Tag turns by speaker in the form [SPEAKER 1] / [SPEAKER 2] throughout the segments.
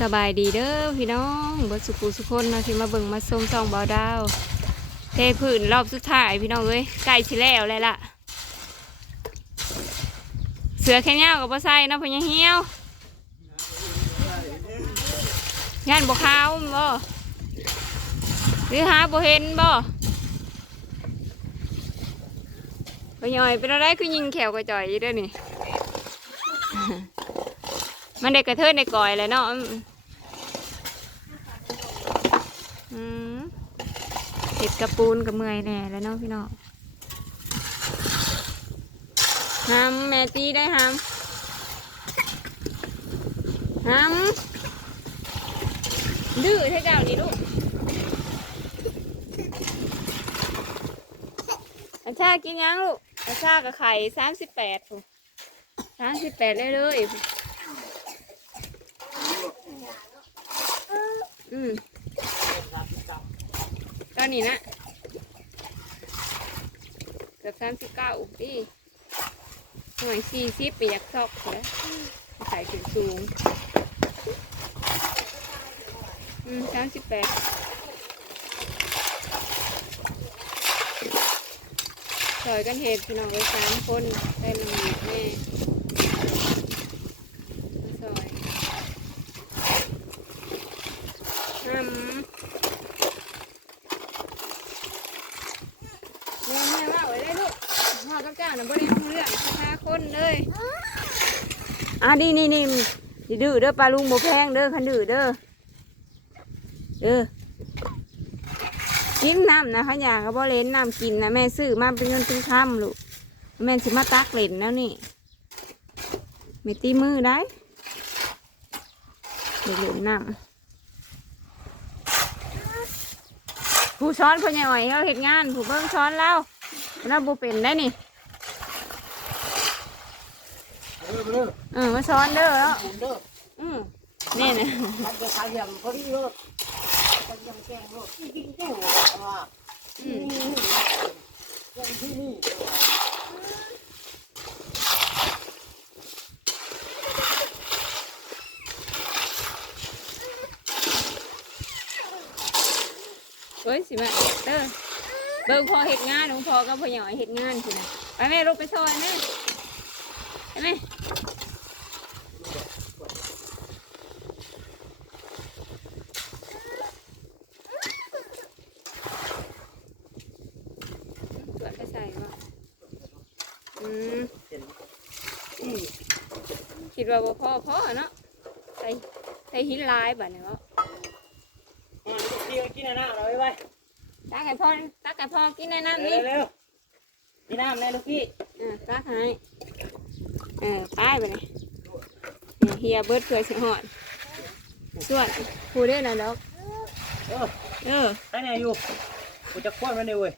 [SPEAKER 1] สบายดีเด้อพี่น้องเบิดสุขุสุคนนาะที่มาเบิ่งมาชมส่องเบาดาว เทพื้นรอบสุดท้ายพี่น้องเอ้ยใกล้สิแล้วเลยล่ะ เสือแค่เนี้ยกับบ่ใส่เนะพิ่นยังเหี่ยวงานบ่ข้าวบ่หรือหาบ่เห็นบ่ไปย่อยเป็นอะไรคือยิงแขวกระจ่อยยู่เด้อนี่มันได้กกระเทินในก่อยเลยเนาะ อืมเห็ดกระปูนกับเมยแน่แล้วเนาะพี่น้องหำแม่ตีได้หำหำดื้อเท่าเจ้านี่ลูกอาชากินยังลูกอาชากับไข่สามสิบแปดถูกสามสิบแปดเลยเลยอืม ตอนนี้นะ เกือบสามสิบเก้าปีหน่วยสี่สิบไปยากซอกแล้วใส่ถึงสูง อืมสามสิบแปดซอยกันเห็ดพี่น้องไว้สามคนได้มันมีแม่มาซอยห้ำ แม่แม่ว่าไว้ได้ลูกพ่อกับเจ้าน่ะบ่ได้รู้เรื่องพาคนเลย อะนี่นี่นี่ดื้อเด้อปลาลุงบ่แพงเด้อคันดื้อเด้อเด้อกินน้ำนะขันอยากก็บ่เล่นน้ำกินนะแม่ซื้อมาเป็นเงินเป็นคำลูกแม่นสิมาตักเล่นแล้วนี่ไม่ตีมือได้เดี๋ยวเล่นน้ำผู้ช้อนพ่อใหญ่อ่อยเขาเห็ดงาน ผู้เบิ้งช้อนแล้วเราบูเป็นได้นี่
[SPEAKER 2] เออ เอ
[SPEAKER 1] อมาช้อนเด้อแล้ว
[SPEAKER 2] เด้อ
[SPEAKER 1] อืมนี่นะ
[SPEAKER 2] มันจะขายย่างพอดีเลยมันยังแกงเลยจริงๆแกงเลยว่า
[SPEAKER 1] อืม
[SPEAKER 2] แกงที่นี่
[SPEAKER 1] เฮ้ยสิมาเด้อเบิ้งพอเห็ดงานหลวงพ่อก็พ่อใหญ่อ่อยเห็ดงานสินะไปแม่ลูกไปซอยแม่ไปแม่ส่วนไปใส่บ่อื มคิดว่าบ่พ่อพ่อเนาะใส่ใส่หินลายแบบนี้เนาะ
[SPEAKER 2] มาเดี๋ยวกินน้ำเราไว้ไว้
[SPEAKER 1] ตักให้พ่อตักให้พ่อกินในน้ำ
[SPEAKER 2] เร็
[SPEAKER 1] นี่
[SPEAKER 2] วเร็วกินน้ำแน่ลูกพี่
[SPEAKER 1] อ่าตักให้เออป้ายไปเลยนี่เฮียเบิดเพื่อสิหอดส่วนผู้เล่นน่ะดอก
[SPEAKER 2] เออ
[SPEAKER 1] เออ
[SPEAKER 2] ไปไหนอยู่กูจะคว้ามันเลยเว้ย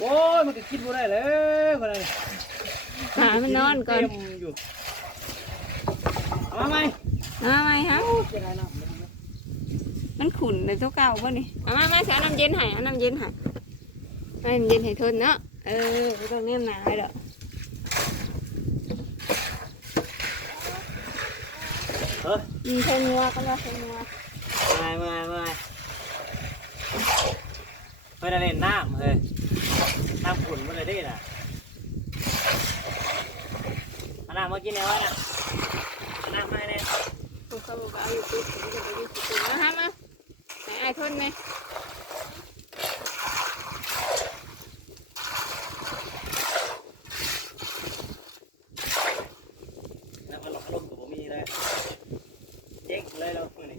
[SPEAKER 2] โอ้ยมันก็กินบ่ได้เลยคนนั้น
[SPEAKER 1] หามันนอนก่อน
[SPEAKER 2] เต็มอยู่เอามาไหม
[SPEAKER 1] มาไหมฮะ
[SPEAKER 2] กินอะไรน้
[SPEAKER 1] มันขุ่นเลยเท่าเก่าบ่นี่เอามามาใส่น้ำเย็นให้เอาน้ำเย็นให้ให้น้ำเย็นให้ทนเนาะ เออไม่ต้องเนียมหนาให้ดอกำ
[SPEAKER 2] เออ
[SPEAKER 1] อืมใส่นัวก็ว่าใส่นัว
[SPEAKER 2] มามามาไม่ได้เล่นน้ำเลยน้ำขุ่นมันเลยได้น่ะเอาน้ำมา กินเนี่ยวะน่ะเอาน้ำมาเนี่ย
[SPEAKER 1] ผมเขาบอกว่าเอาอยู่ปุ๊บผมจะไปอยู่ปุ๊บนะฮะมาไหนไอ้ทนไหม
[SPEAKER 2] แล้วมันหลอกลมกับผมมีเลยเจ๊งเลยเราคนนี้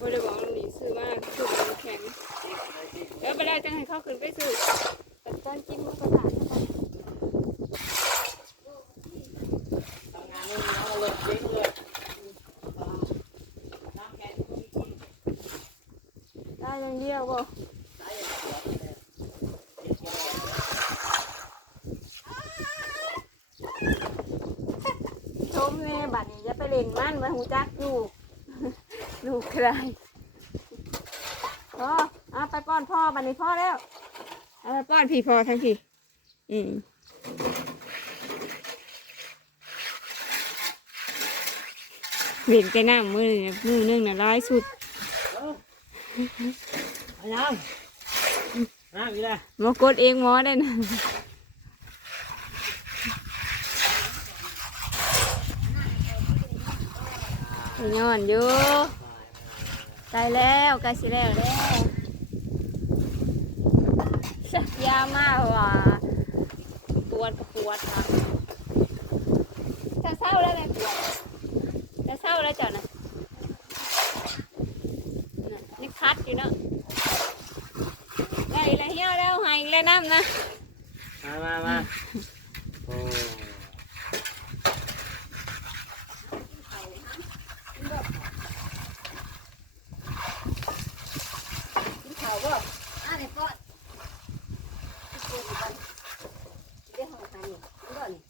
[SPEAKER 1] บริบอกมันหนีซื้อมากซื้อมันแข็ง
[SPEAKER 2] เจ๊งเลยเจ๊ง
[SPEAKER 1] แล้วไปได้จังให้เขาขึ้นไปซื้อแต่ตอนกินมันก็ขาด
[SPEAKER 2] ทำงานไม่มีเอาเลยเจ๊งเลยน้ำแข็งก็มีกิน
[SPEAKER 1] ได้อย่างเดียวบ่
[SPEAKER 2] ตายอย่างเดียวเลยเจ๊งเลย
[SPEAKER 1] ชมแม่บัดนี้จะไป เล่นมันมาหูจักอยู่ลูกใครพ่อเอาไปป้อนพ่อบัดนี้พ่อแล้วเอาไปป้อนพี่พ่อทั้งพี่อืมเห็นแต่น้ำมือนี่มือนึงน่ะร้ายสุด
[SPEAKER 2] เออเอายังน้ำอีกแล้ว
[SPEAKER 1] หมากดเองหมอได้นะ ไปย้อนอยู่ใกลแล้วใกล้สิแล้วแล้วสักยามากว่ะปวดก็ปวดค่ะจะเศร้าแล้วไหมปวดจะเศร้าแล้วจ้ะนะนี่คัดอยู่เนาะได้แล้วเหี่ยแล้วหายแล้วน้ำนะ
[SPEAKER 2] มามามาโอ้
[SPEAKER 1] กินข้าวบ่อ่าในปอดเดี๋ยวห้องทานนี่กินบ่นี่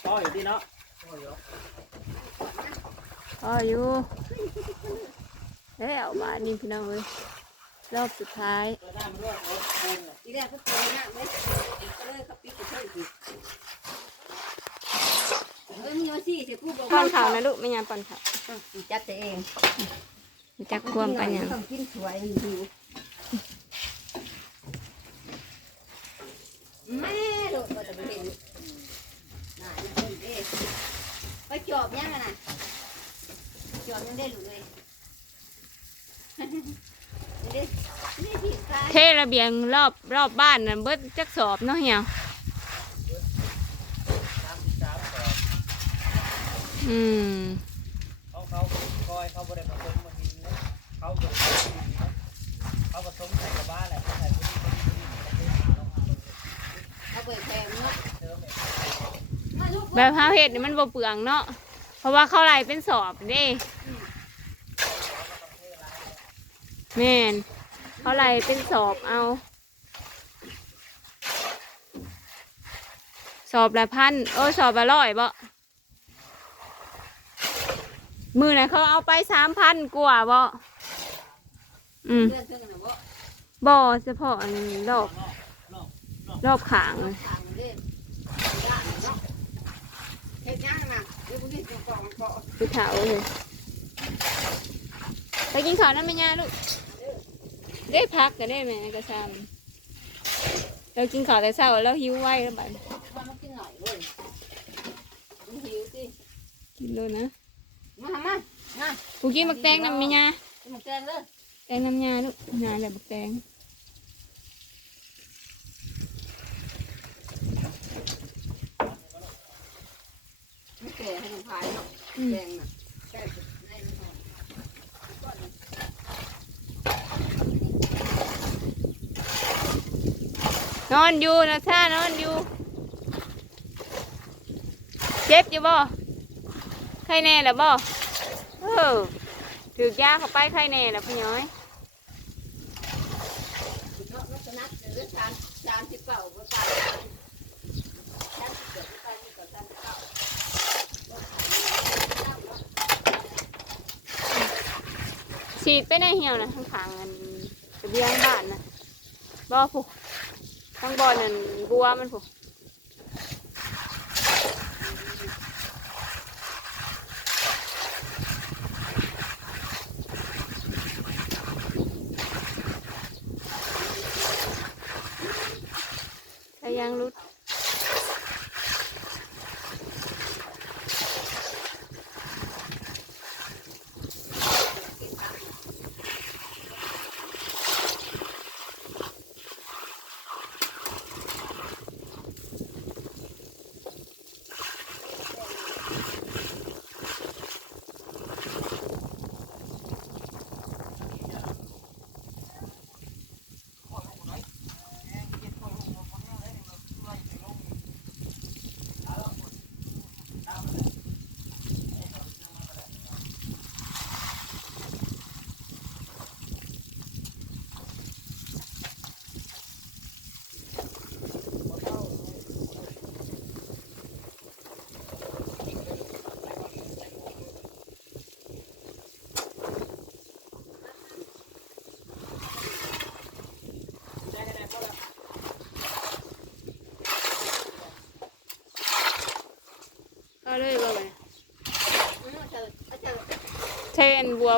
[SPEAKER 2] พ่ ออยู่ที่เนาะพ่ออยู่
[SPEAKER 1] พออยู่แล้วบ้านนี้พี่น้องเอ้ยรอบสุดท้าย
[SPEAKER 2] เปิดน้ำด้วยเอาปูนน่ะ
[SPEAKER 1] ทีแรกก็เปิดหน้าไม่ก็เลยเขาปิดกระเทยอีกเฮ้ยมึงเอาสิเสียกูบอกป้อนข่าวนะลูกไม่ยามป้อนข่าว
[SPEAKER 3] จัดตัวเอง
[SPEAKER 1] รู้จักความไปยัง
[SPEAKER 3] ต้องกินสวยหิวแม่ลูกก็จะไปเห็น น่าจะเป็นเด้ไปจอบยังไงนะจอบยังได้ลูกเลยนี่นี่ที่ตาย
[SPEAKER 1] เทระเบียงรอบรอบบ้านน่ะเบิดจักสอบเนาะเหี่ยว
[SPEAKER 2] สามสิบสามสอง
[SPEAKER 1] อืม
[SPEAKER 2] เขาเขาคอยเขาบริมาหินนะเขาบริผสมหินนะเขาผสมใส่กระบ้าแหละเขาใส่พวกนี้พวกนี้เขาเทหาลงเลย
[SPEAKER 3] เอาไปแพงเนาะ
[SPEAKER 2] เติมเลย
[SPEAKER 3] มาลูก
[SPEAKER 1] แบบเฮาเฮ็ดนี่มันบ่เปลืองเนาะเพราะว่าเขาไล่เป็นสอบเด้แม่นเขาไล่เป็นสอบเอา สอบละพันโอ้สอบละร้อยบ่มือน่ะเขาเอาไปสามพันกว่าบ่อืม
[SPEAKER 3] เพื่อเพื่อนกันนะบ่
[SPEAKER 1] เฉพาะอันรอบรอบขางเลย
[SPEAKER 3] ทางเด้ย่านเนาะเฮ็ดยังน่ะเดี๋ยวพวกนี้จะกองเกาะ
[SPEAKER 1] คือเถาเลยไปกินข้าวนั่นไหมย่าลูกได้พักก็ได้ไหมกระซำเรากินข้าวแต่เช้าแล้วหิวไวแล้วบัด
[SPEAKER 3] ว่ามันกินหน่อยเว้ยมันหิวสิ
[SPEAKER 1] กินเลยนะ
[SPEAKER 3] มาทำมามา
[SPEAKER 1] กูกินบักแตงน้ำไหมย่า
[SPEAKER 3] กินหมูแกงเลย
[SPEAKER 1] แตงน้ำยาลูกยาอะไรบักแตง
[SPEAKER 3] ไม่แก่ให้มันพายเนาะ
[SPEAKER 1] อืม
[SPEAKER 3] แกงน่ะแกงในมันหอม
[SPEAKER 1] นอนอยู่นะท่านอนอยู่ เจ็บอยู่บ่ใครแน่ล่ะบ่เออถือยาเข้าไปใครแน่ล่ะพี่น้อย
[SPEAKER 3] เนาะลักษณะเดือดชานชานสิบเก้าก็ตายชานสิบเจ็ดก็ตายที่เก้าชานสิบเก้า
[SPEAKER 1] ฉีดไปในเหี่ยวนะข้างขางๆอันระเบียงบ้านนะบ่อผูกทั้งบ่อนั่นบัวมันผูกยางรุด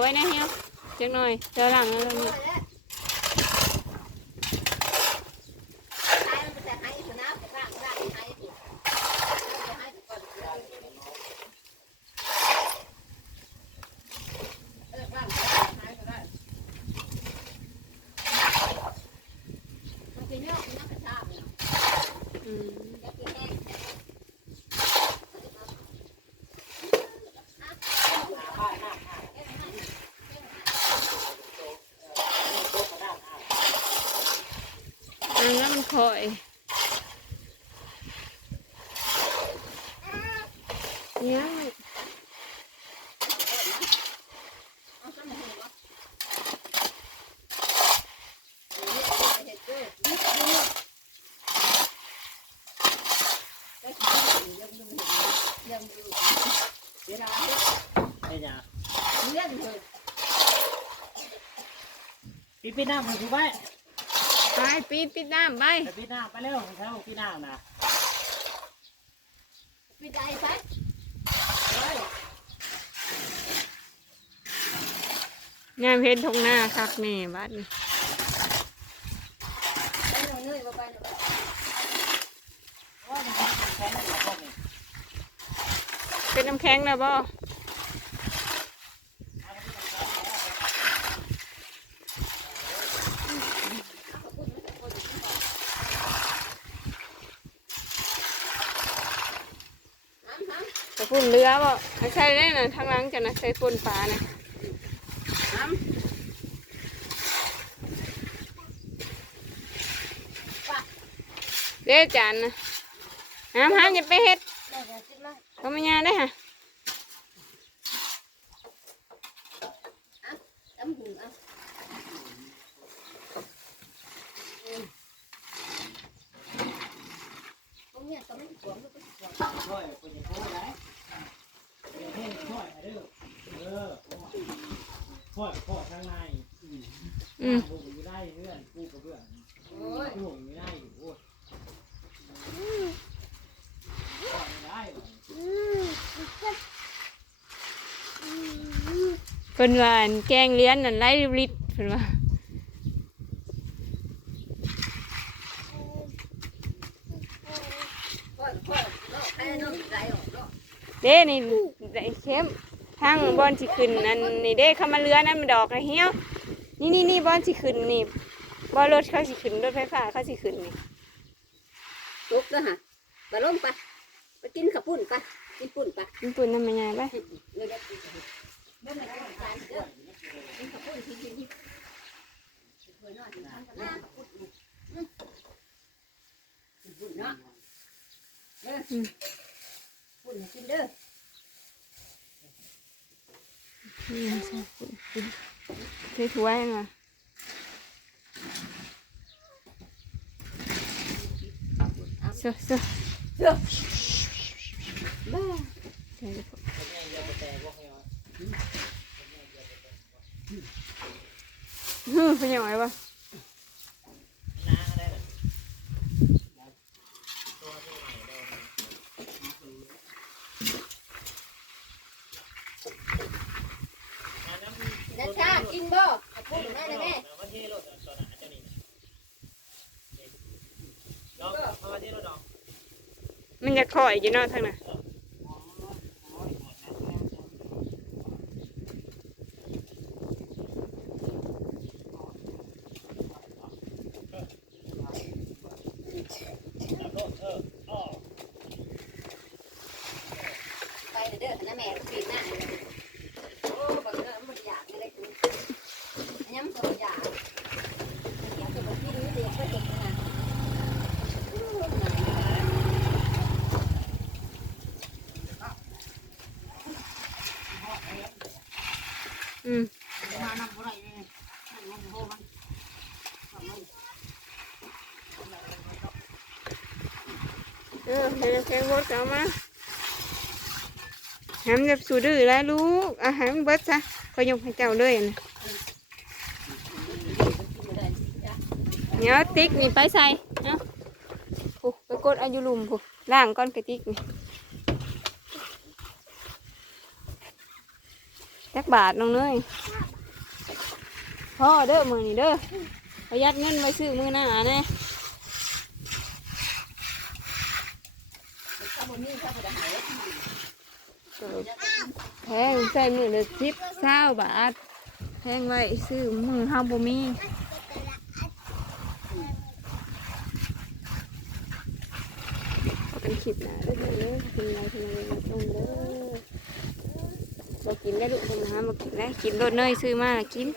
[SPEAKER 1] ไว้นะเฮียจังหน่อยเดี๋ยวหลังนะ
[SPEAKER 3] ตายมันไปแต่ให้สุนัขแต่ร่างร่างให้สิจะให้ก่อนเออร่างให้ก็ได้มันเป็นยอดเป็นนักกระชากเนี่ย
[SPEAKER 1] อืม
[SPEAKER 3] อยากกินแห้ง
[SPEAKER 1] อันแล้วมั
[SPEAKER 3] ได้กินยังดูเห็นยังดูเวลาเฮ็ด
[SPEAKER 2] ไอ้หยัง
[SPEAKER 3] เลื่อนเถอะ
[SPEAKER 2] ปีปีหน้ามันคือไว้
[SPEAKER 1] ไปปิดปิดน้ำไป
[SPEAKER 2] ไปปีหน้าไปเร็วแถวปีหน้านะ
[SPEAKER 3] ปิดใจซะเฮ้ย
[SPEAKER 1] งานเพชรทงหน้าคักแน่บัดนี่
[SPEAKER 3] ไปหน่อยเนยบ่ไปหน่อย
[SPEAKER 2] ว่ามันเป็นแข็งอยู่พวกนี้
[SPEAKER 1] เป็นน้ำแข็งแล้วบ่ จะพุ่นเรือบ่ใช่ได้น่ะทางหลังจะนะใส่ปนปลานะำ
[SPEAKER 3] น้
[SPEAKER 1] เด้จานนะห้ามห้ามอย่าไปเฮ็ดำ
[SPEAKER 3] ได้แล้วคิดมา
[SPEAKER 1] ก็ไม่ยาได้อฮะ
[SPEAKER 3] น้ำหุ่นอะตรงเนี้ย ก็ไม่สวมก็ไม่สวม
[SPEAKER 2] ช่วยคนจะโทษได้เดี๋ยวให้ช่วยเด้อเออช่วยพ่อข้างในอืม
[SPEAKER 1] อืม
[SPEAKER 2] บุกอยู่ได้เพื่อนกูกับเพื่อน
[SPEAKER 3] โอ้ย
[SPEAKER 2] กูอยู่ได้อยู่พ่อไม่ได้หรอ
[SPEAKER 1] เพิ่นว่าแกงเลี้ยนนั่นไล่ริบๆเพิ่นว่า
[SPEAKER 3] พ่อพ่อ เนาะไอ้น้องใจออกเนาะ
[SPEAKER 1] เด้นี่ได้เข้มทางบอนสิขึ้นนั่นนี่เด้เข้ามาเรือนั่นมันดอกไอ้เหี้ยวนี่นี่นี่บอนสิขึ้นนี่บอนรถเขาสิขึ้นรถไฟฟ้าเขาสิขึ้นนี่
[SPEAKER 3] ลุกเด้อฮะไปลงไปไปกินข้าวปุ้นไปกินปุ้นไป
[SPEAKER 1] มันปุ่นน้ำมันยาไป
[SPEAKER 3] เดี๋ยวเดี๋ยวกินข้าวปุ้นเดี๋ยวเดี๋ยวกินข้าวปุ้นกินข้าวปุ้นกินกินกินเฮ้ยน้อยกินข้าวปุ้นนะข้าว ปุ้นอืมกินปุ้นเนาะเด้ออปุ้นให้กินเด้อ
[SPEAKER 1] นี่ใช่ปุ่นปุ่นเทถ้วยมา
[SPEAKER 3] เอา
[SPEAKER 1] เสื้อเสื้อ
[SPEAKER 3] เด้อบ้า
[SPEAKER 1] ใช่เลยพอ
[SPEAKER 2] คนนี้อย่าไปแต่พวกนี้วะ
[SPEAKER 1] ฮึเป็นยังไงวะ
[SPEAKER 2] น้าได้เลยตัวที่ไหนโดนน้ำน้ำ
[SPEAKER 3] นัชชากินบ่ข้าวปุ้นแม่นะแม่
[SPEAKER 2] มาที่รถตัวหนาเจ้านี่ลองมาที่รถน้อง
[SPEAKER 1] มัน จะคอยอยู่เนอกทางน่ะ
[SPEAKER 2] เอออ๋อ
[SPEAKER 3] ไปเด้อนะแม่ปีหน้าโอ้บังเอิญมันอยากอะไรกูย้ำตัวอยากอยากจะบอกที่รู้เด็กก็เด็กนะ
[SPEAKER 1] อืม
[SPEAKER 3] มานำอะไรเนี่ยนั่นโหมัน
[SPEAKER 1] เออเดี๋ยวแกงบดเอามาหามจะสูดื้อแล้วลูกอาหารเบิดซะก็ยกให้เจ้าเลยนะเดี๋ยวติ๊กนี่ไปใส่เนาะโอ้ไปกดอายุลุมพูล่างก้อนกระติกนี่จักบาทน้องเนยพ่อเด้อมือนี่เด้อประหยัดเงินไว้ซื้อมือหน้าแน่
[SPEAKER 3] เขาบ่มีเขาบ่ได้หาย
[SPEAKER 1] แพงใส่มือละสิบเศร้าบาทแพงไว้ซื้อมือห้าบ่มีเอาเป็นคลิปหนะได้เลยกินอะไรกินอะไรต้มเด้อบ่กินได้ลูกคนหามากินได้กินรสเนยซื้อมากิน